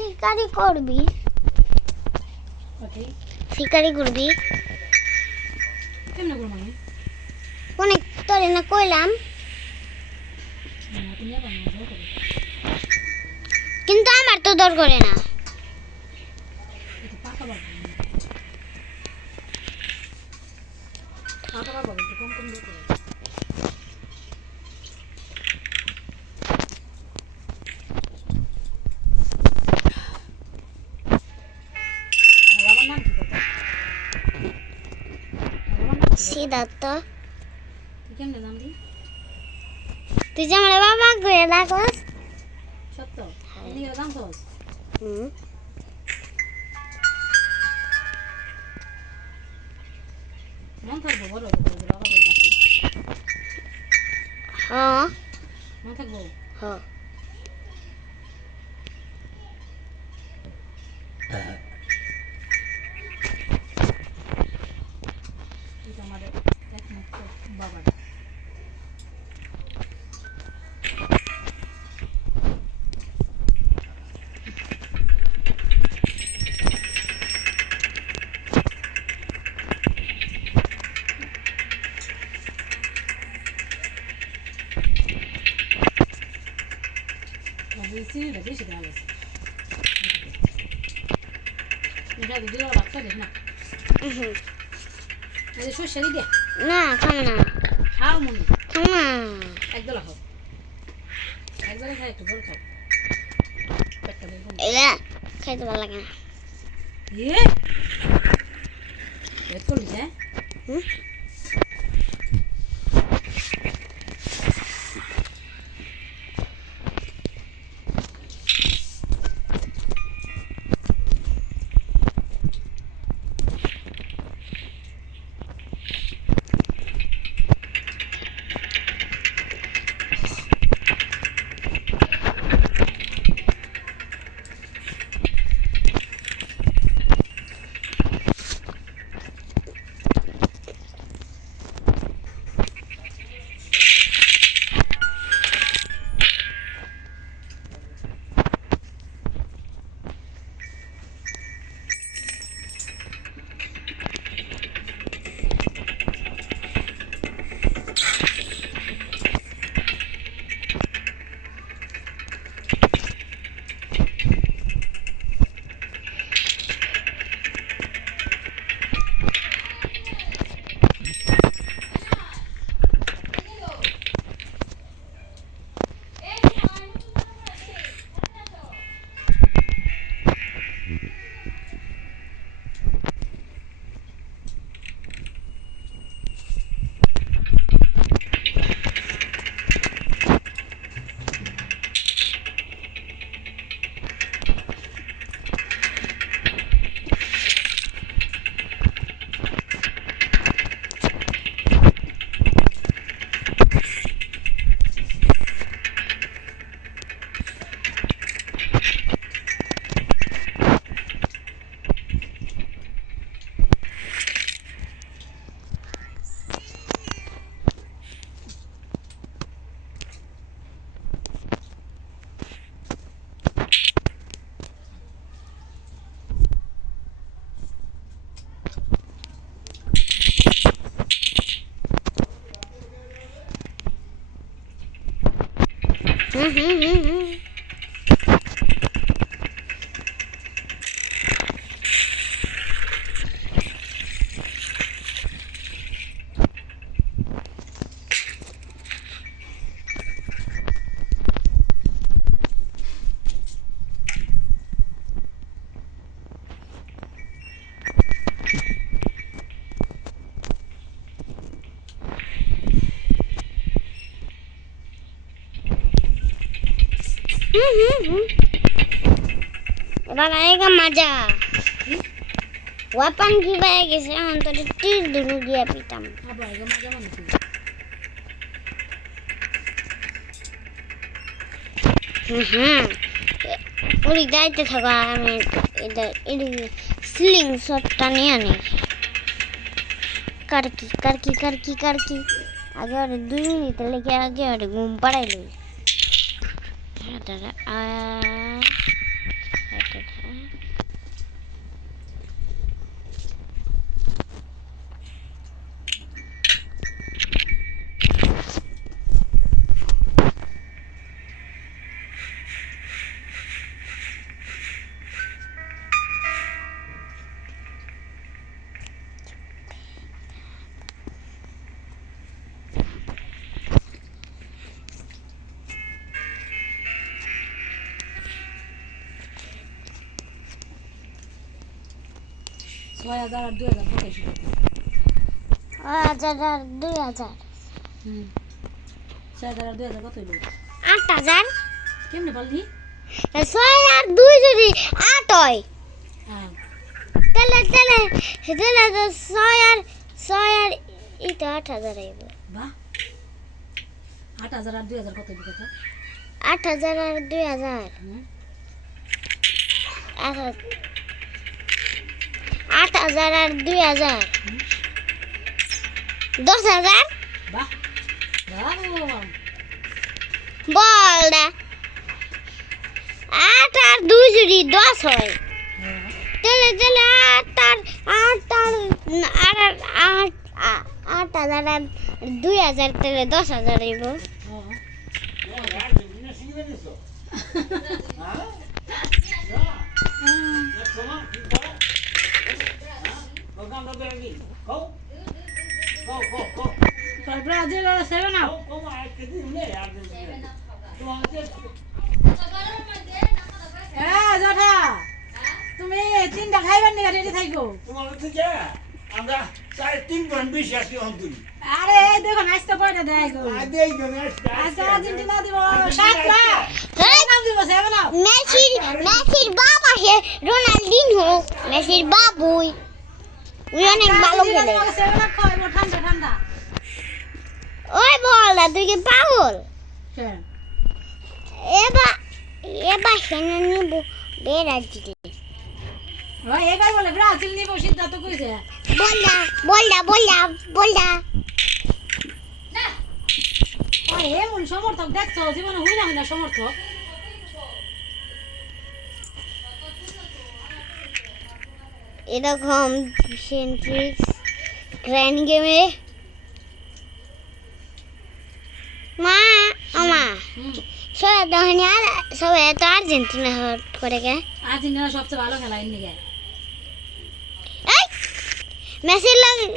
শিকারি করবি? শিকারি করবি কেমনে করবো আমি? অনেক তোরে না কইলাম, কিন্তু আমার তো দর করে না। পাকা বাবা একটু কম কম দিয়ে করে। আমার বাবার নাম কি কথা? সিদ্ধার্থ, তুই কেমনে নাম দি? তুই যে আমার বাবা করে ডাকস। সত্য এদিকে দাম খোঁজ হুম, মন থাকবো বড় বাবা করে ডাকি হ্যাঁ মন থাকবো। হ্যাঁ। তুই তো আমার একমাত্র বাবা। চিনিটা বেশি দেওয়া গেছে। এটা দুধ বাচ্চা দেখ না উহুম। সর্ষে দিয়ে না খাবো না, খাও মনে খাবো না। একদলা খাও একদলা খাই একটু বড় খাও পেটটা বের করো। এলা খাইতে ভালো লাগে না। পেট করলি যে হুম, হুম, হুম, হুম, হুম। এবার আয়েগা মজা। ওয়াপান কি পায়ে গেছে, এখন তো তীর ধনু দিয়া পিতাম। আবার আগে মজা মানে কি? হুম, ওই যাইতে থাকো, আমি এটা এদিকে স্লিং শটটা নিয়ে আনি। কারকি কারকি কারকি কারকি আগে ওরে 2 মিনিট লেগে আগে ওরে ঘুম পাড়াইল। এটা 6000 আর 2000 কত এসে? 1000 আর 2000 6000 আর 2000 কত হইলো? 8000 কেমনে বললি? 6 আর 2 যদি 8 হয় হ্যাঁ তাহলে তো 6 আর এই তো 8000 আইব। বাহ 8000 আর 2000 কত হইলো কথা? 8000 আর 2000 8000 আর 2000 10,000 বাহ ব্রাভো বল না 8 আর 2 যদি 10 হয় তাহলে 8,000 আর 2,000 তাহলে 10,000 হইব। ব্রাজিল আর 7 আপ জটা তুমি তিনটা খাইবার নিয়ে রেডি থাকো। আমরা 3 পয়েন্ট বেশি আসি অন্তরি আরে এই দেখো নাস্তা কয়টা দেয় গো আজকে আর্জেন্টিনা দিব 7 লাখ নাম দিব 7 আপ মেসির বাবা হে রোনাল্ডিনহো মেসির বাবুই উনি অনেক ভালো খেলে। 7 লাখ খাইবো ঠান্ডা ঠান্ডা ওই বল না তুই কি পাগল? হ্যাঁ এবার সেনা নিব ব্রাজিল। ওই এবার বলে ব্রাজিল নিব সিদ্ধান্ত কইছে। বল না ওই এমন সমর্থক দেখছো জীবনে হই না সমর্থক এরকম সেন্ট্রিক্স গ্র্যান্ড গেমে আমা সবাই তো আর্জেন্টিনা করে গে আর্জেন্টিনা সবচেয়ে ভালো খেলা এমনি গায় মেসির লাগে